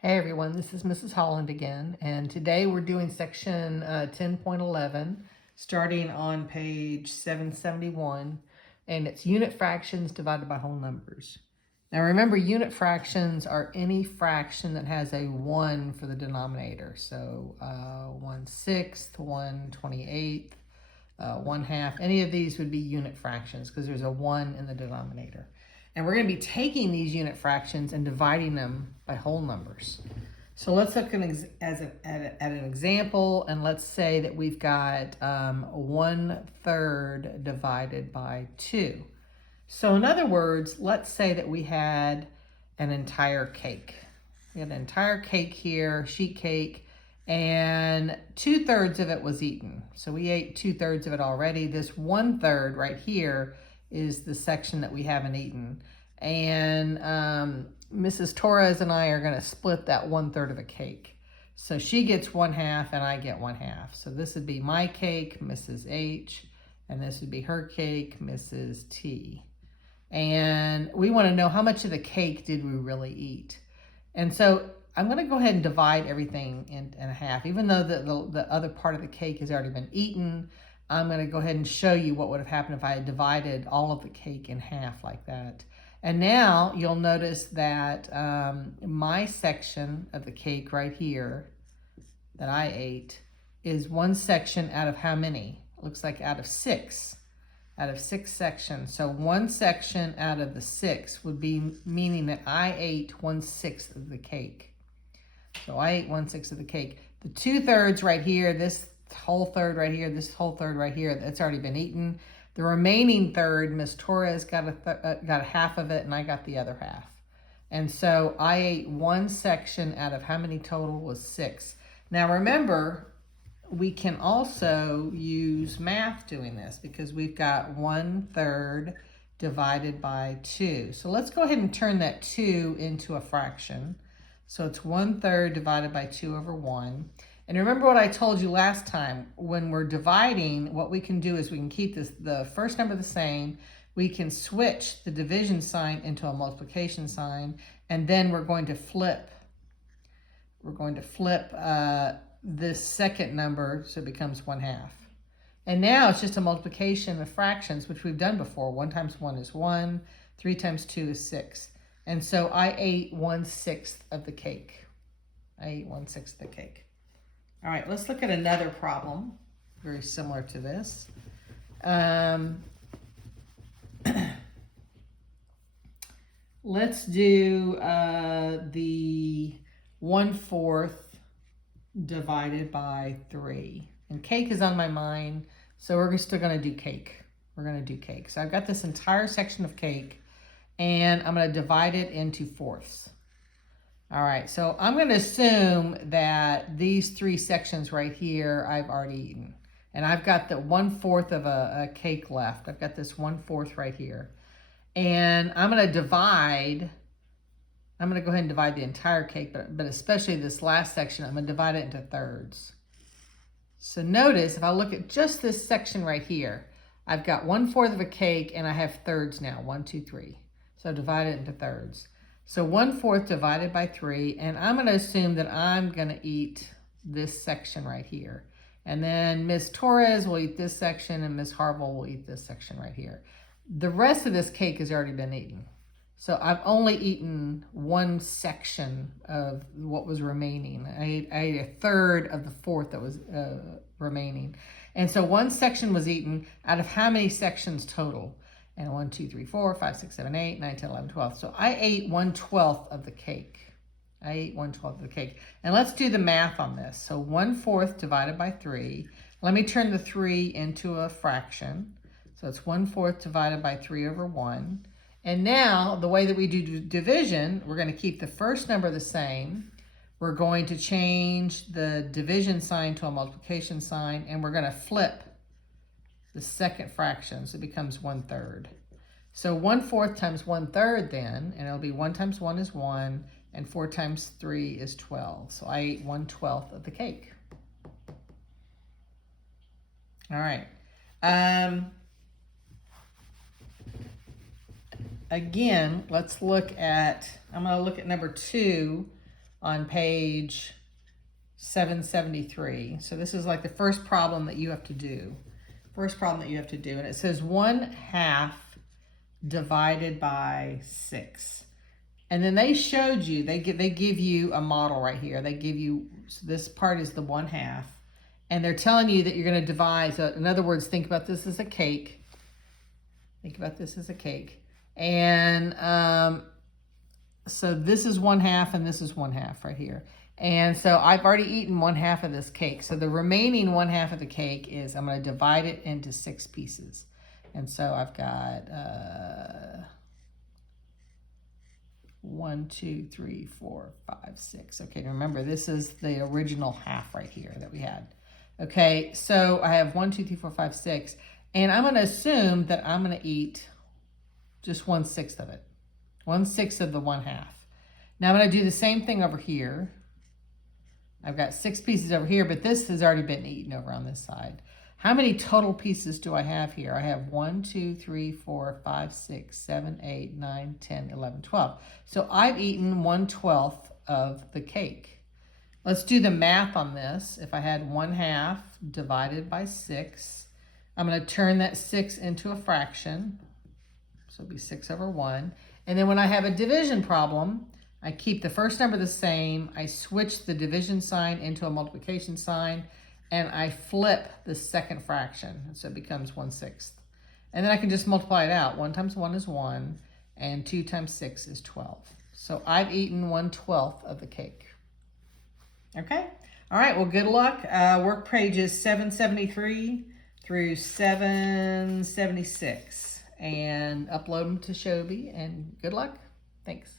Hey everyone, this is Mrs. Holland again, and today we're doing section 10.11, starting on page 771, and it's unit fractions divided by whole numbers. Now remember, unit fractions are any fraction that has a 1 for the denominator, so 1/6, 1/28, 1/2, any of these would be unit fractions because there's a 1 in the denominator. And we're going to be taking these unit fractions and dividing them by whole numbers. So let's look at an example, and let's say that we've got 1/3 divided by 2. So in other words, let's say that we had an entire cake. We had an entire cake here, sheet cake, and 2/3 of it was eaten. So we ate 2/3 of it already. This 1/3 right here is the section that we haven't eaten. And Mrs. Torres and I are going to split that 1/3 of the cake. So she gets 1/2 and I get 1/2. So this would be my cake, Mrs. H, and this would be her cake, Mrs. T. And we want to know how much of the cake did we really eat. And so I'm going to go ahead and divide everything in half. Even though the other part of the cake has already been eaten, I'm going to go ahead and show you what would have happened if I had divided all of the cake in half like that. And now you'll notice that my section of the cake right here that I ate is one section out of how many? It looks like out of 6. Out of 6 sections. So one section out of the 6 would be meaning that I ate 1/6 of the cake. So I ate 1/6 of the cake. The 2/3 right here, this whole third right here, this whole third right here, that's already been eaten. The remaining third, Miss Torres got half of it, and I got the other half. And so I ate one section out of how many total was 6. Now remember, we can also use math doing this because we've got 1/3 divided by 2. So let's go ahead and turn that 2 into a fraction. So it's 1/3 divided by 2 over 1. And remember what I told you last time, when we're dividing, what we can do is we can keep the first number the same. We can switch the division sign into a multiplication sign, and then we're going to flip. We're going to flip this second number so it becomes 1/2. And now it's just a multiplication of fractions, which we've done before. 1 times 1 is 1, 3 times 2 is 6. And so I ate 1/6 of the cake. I ate 1/6 of the cake. All right, let's look at another problem, very similar to this. Let's do the 1/4 divided by 3. And cake is on my mind, so we're still going to do cake. We're going to do cake. So I've got this entire section of cake, and I'm going to divide it into fourths. All right, so I'm going to assume that these 3 sections right here I've already eaten. And I've got the 1/4 of a cake left. I've got this 1/4 right here. And I'm going to go ahead and divide the entire cake, but especially this last section, I'm going to divide it into thirds. So notice, if I look at just this section right here, I've got 1/4 of a cake and I have thirds now, 1, 2, 3. So divide it into thirds. So 1/4 divided by 3, and I'm going to assume that I'm going to eat this section right here. And then Miss Torres will eat this section, and Miss Harville will eat this section right here. The rest of this cake has already been eaten. So I've only eaten one section of what was remaining. I ate 1/3 of the 4th that was remaining. And so one section was eaten out of how many sections total? And 1, 2, 3, 4, 5, 6, 7, 8, 9, 10, 11, 12. So I ate 1/12 of the cake. I ate 1/12 of the cake. And let's do the math on this. So 1/4 divided by 3. Let me turn the 3 into a fraction. So it's 1/4 divided by 3 over 1. And now, the way that we do division, we're going to keep the first number the same. We're going to change the division sign to a multiplication sign, and we're going to flip the second fraction, so it becomes 1/3. So 1/4 times 1/3 then, and it'll be 1 times 1 is 1, and 4 times 3 is 12. So I ate 1/12 of the cake. All right. Again, let's look at, I'm going to look at number 2 on page 773. So this is like the first problem that you have to do. And it says 1/2 divided by 6. And then they showed you, they give you a model right here. They give you, so this part is the 1/2. And they're telling you that you're going to divide. So in other words, think about this as a cake. And so this is 1/2 and this is 1/2 right here. And so I've already eaten 1/2 of this cake. So the remaining 1/2 of the cake is, I'm going to divide it into 6 pieces. And so I've got 1, 2, 3, 4, 5, 6. Okay, remember this is the original half right here that we had. Okay, so I have 1, 2, 3, 4, 5, 6. And I'm going to assume that I'm going to eat just 1/6 of it. 1/6 of the 1/2. Now I'm going to do the same thing over here. I've got 6 pieces over here, but this has already been eaten over on this side. How many total pieces do I have here? I have 1, 2, 3, 4, 5, 6, 7, 8, 9, 10, 11, 12. So I've eaten 1/12 of the cake. Let's do the math on this. If I had 1/2 divided by 6, I'm going to turn that 6 into a fraction. So it'll be 6/1. And then when I have a division problem, I keep the first number the same. I switch the division sign into a multiplication sign, and I flip the second fraction. So it becomes 1/6. And then I can just multiply it out. 1 times 1 is 1, and 2 times 6 is 12. So I've eaten 1/12 of the cake. Okay? All right, well, good luck. Work pages 773 through 776. And upload them to Shobi, and good luck. Thanks.